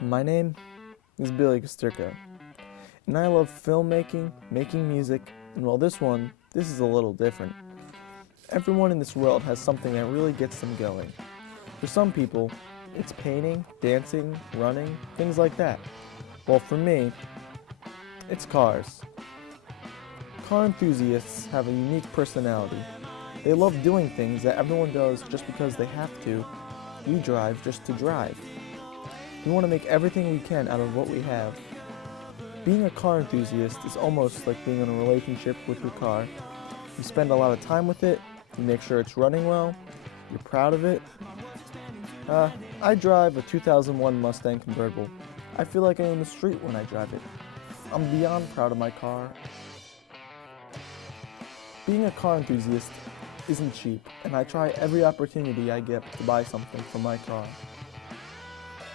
My name is Billy Kosturka, and I love filmmaking, making music, and well, this is a little different. Everyone in this world has something that really gets them going. For some people, it's painting, dancing, running, things like that. Well, for me, it's cars. Car enthusiasts have a unique personality. They love doing things that everyone does just because they have to. We drive just to drive. We want to make everything we can out of what we have. Being a car enthusiast is almost like being in a relationship with your car. You spend a lot of time with it, you make sure it's running well, you're proud of it. I drive a 2001 Mustang convertible. I feel like I own the street when I drive it. I'm beyond proud of my car. Being a car enthusiast isn't cheap, and I try every opportunity I get to buy something for my car.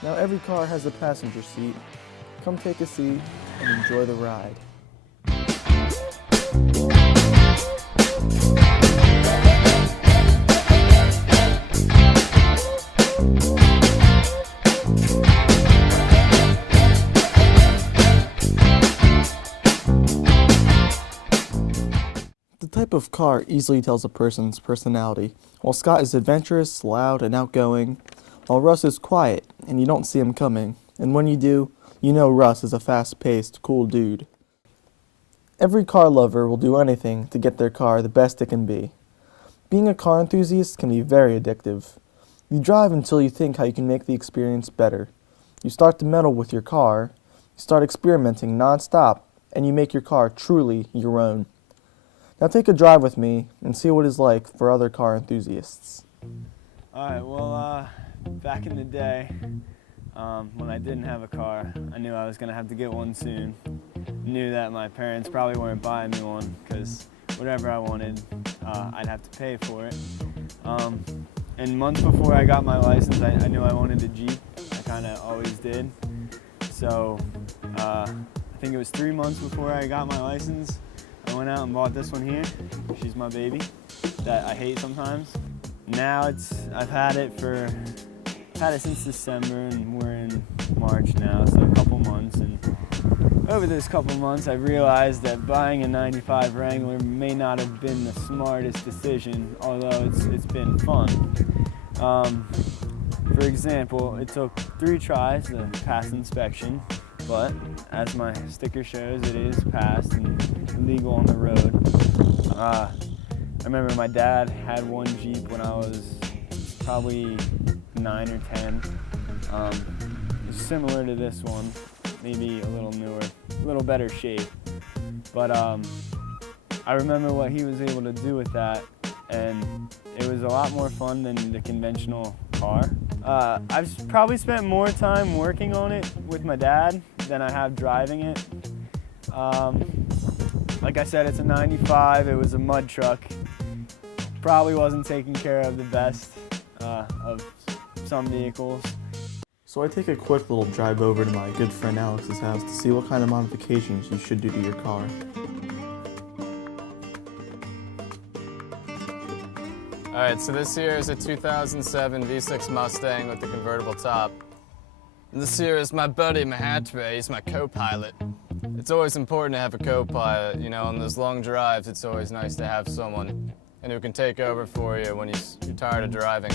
Now every car has a passenger seat. Come take a seat and enjoy the ride. The type of car easily tells a person's personality. While Scott is adventurous, loud, and outgoing, while Russ is quiet, and you don't see him coming. And when you do, you know Russ is a fast-paced, cool dude. Every car lover will do anything to get their car the best it can be. Being a car enthusiast can be very addictive. You drive until you think how you can make the experience better. You start to meddle with your car, you start experimenting non-stop, and you make your car truly your own. Now take a drive with me and see what it's like for other car enthusiasts. Alright, well, back in the day, when I didn't have a car, I knew I was going to have to get one soon. Knew that my parents probably weren't buying me one because whatever I wanted, I'd have to pay for it. And months before I got my license, I knew I wanted a Jeep. I kind of always did. So I think it was 3 months before I got my license, I went out and bought this one here. She's my baby that I hate sometimes. Now I've had it since December, and we're in March now, so a couple months. And over this couple months, I've realized that buying a '95 Wrangler may not have been the smartest decision, although it's been fun. For example, it took 3 tries to pass inspection, but as my sticker shows, it is passed and legal on the road. I remember my dad had one Jeep when I was probably 9 or 10. It's similar to this one, maybe a little newer, a little better shape. But I remember what he was able to do with that, and it was a lot more fun than the conventional car. I've probably spent more time working on it with my dad than I have driving it. Like I said, it's a '95, it was a mud truck. Probably wasn't taken care of the best of some vehicles. So I take a quick little drive over to my good friend Alex's house to see what kind of modifications you should do to your car. Alright, so this here is a 2007 V6 Mustang with the convertible top. And this here is my buddy Mahatma, he's my co-pilot. It's always important to have a co-pilot, you know, on those long drives it's always nice to have someone and who can take over for you when you're tired of driving.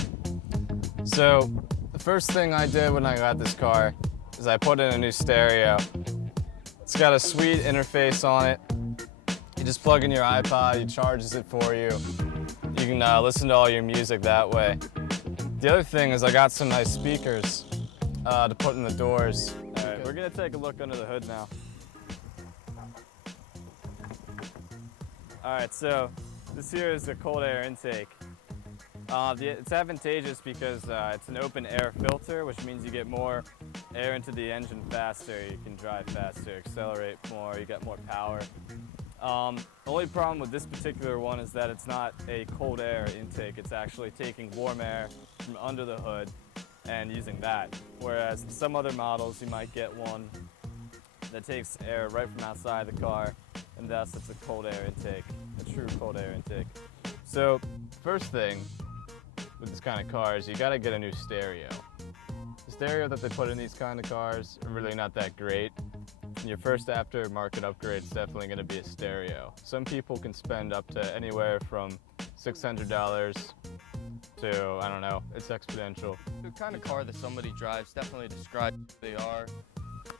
So, the first thing I did when I got this car is I put in a new stereo. It's got a sweet interface on it. You just plug in your iPod, it charges it for you. You can listen to all your music that way. The other thing is I got some nice speakers to put in the doors. All right, we're gonna take a look under the hood now. All right, so this here is the cold air intake. It's advantageous because it's an open air filter, which means you get more air into the engine faster. You can drive faster, accelerate more, you get more power. The only problem with this particular one is that it's not a cold air intake. It's actually taking warm air from under the hood and using that. Whereas in some other models, you might get one that takes air right from outside the car, and thus it's a cold air intake, a true cold air intake. So, first thing with this kind of car is you gotta get a new stereo. This stereo that they put in these kind of cars are really not that great. Your first aftermarket upgrade is definitely going to be a stereo. Some people can spend up to anywhere from $600 to, I don't know, it's exponential. The kind of car that somebody drives definitely describes who they are.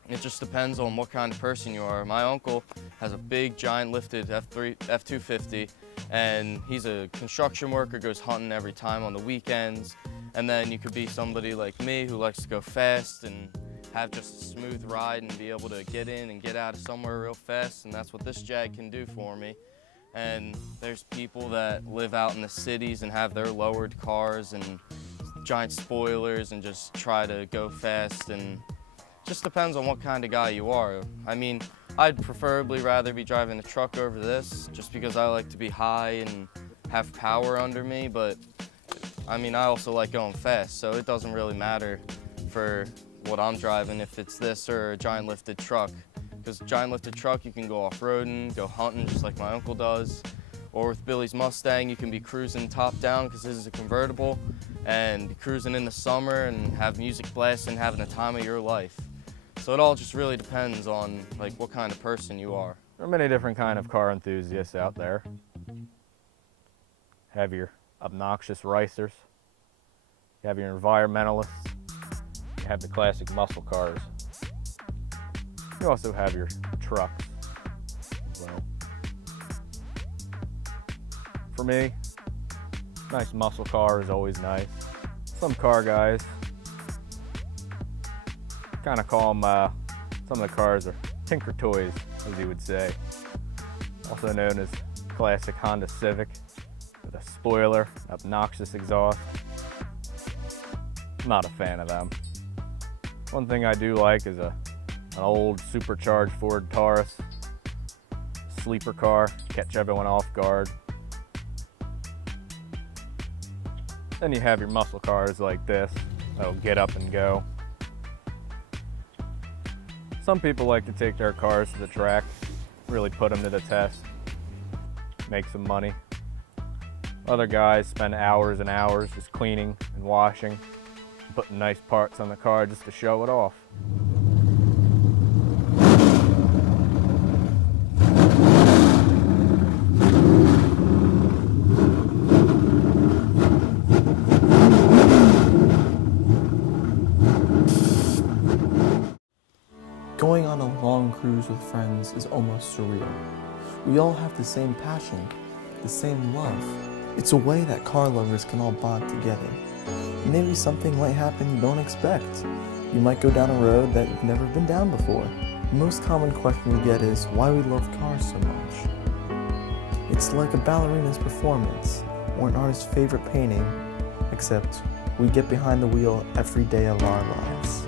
It just depends on what kind of person you are. My uncle has a big, giant lifted F-250, and he's a construction worker, goes hunting every time on the weekends. And then you could be somebody like me who likes to go fast and have just a smooth ride and be able to get in and get out of somewhere real fast, and that's what this Jag can do for me. And there's people that live out in the cities and have their lowered cars and giant spoilers and just try to go fast, and just depends on what kind of guy you are. I mean, I'd preferably rather be driving a truck over this just because I like to be high and have power under me, but I mean, I also like going fast, so it doesn't really matter for what I'm driving, if it's this or a giant lifted truck. Because giant lifted truck, you can go off-roading, go hunting just like my uncle does. Or with Billy's Mustang, you can be cruising top down because this is a convertible, and be cruising in the summer and have music blasting, having the time of your life. So it all just really depends on like what kind of person you are. There are many different kind of car enthusiasts out there. Have your obnoxious racers, you have your environmentalists, you have the classic muscle cars. You also have your trucks as well. For me, nice muscle car is always nice. Some car guys kind of call them, some of the cars are tinker toys, as you would say. Also known as classic Honda Civic with a spoiler, obnoxious exhaust. Not a fan of them. One thing I do like is an old supercharged Ford Taurus, sleeper car, catch everyone off guard. Then you have your muscle cars like this that'll get up and go. Some people like to take their cars to the track, really put them to the test, make some money. Other guys spend hours and hours just cleaning and washing, putting nice parts on the car just to show it off. Going on a long cruise with friends is almost surreal. We all have the same passion, the same love. It's a way that car lovers can all bond together. Maybe something might happen you don't expect. You might go down a road that you've never been down before. The most common question we get is why we love cars so much. It's like a ballerina's performance or an artist's favorite painting, except we get behind the wheel every day of our lives.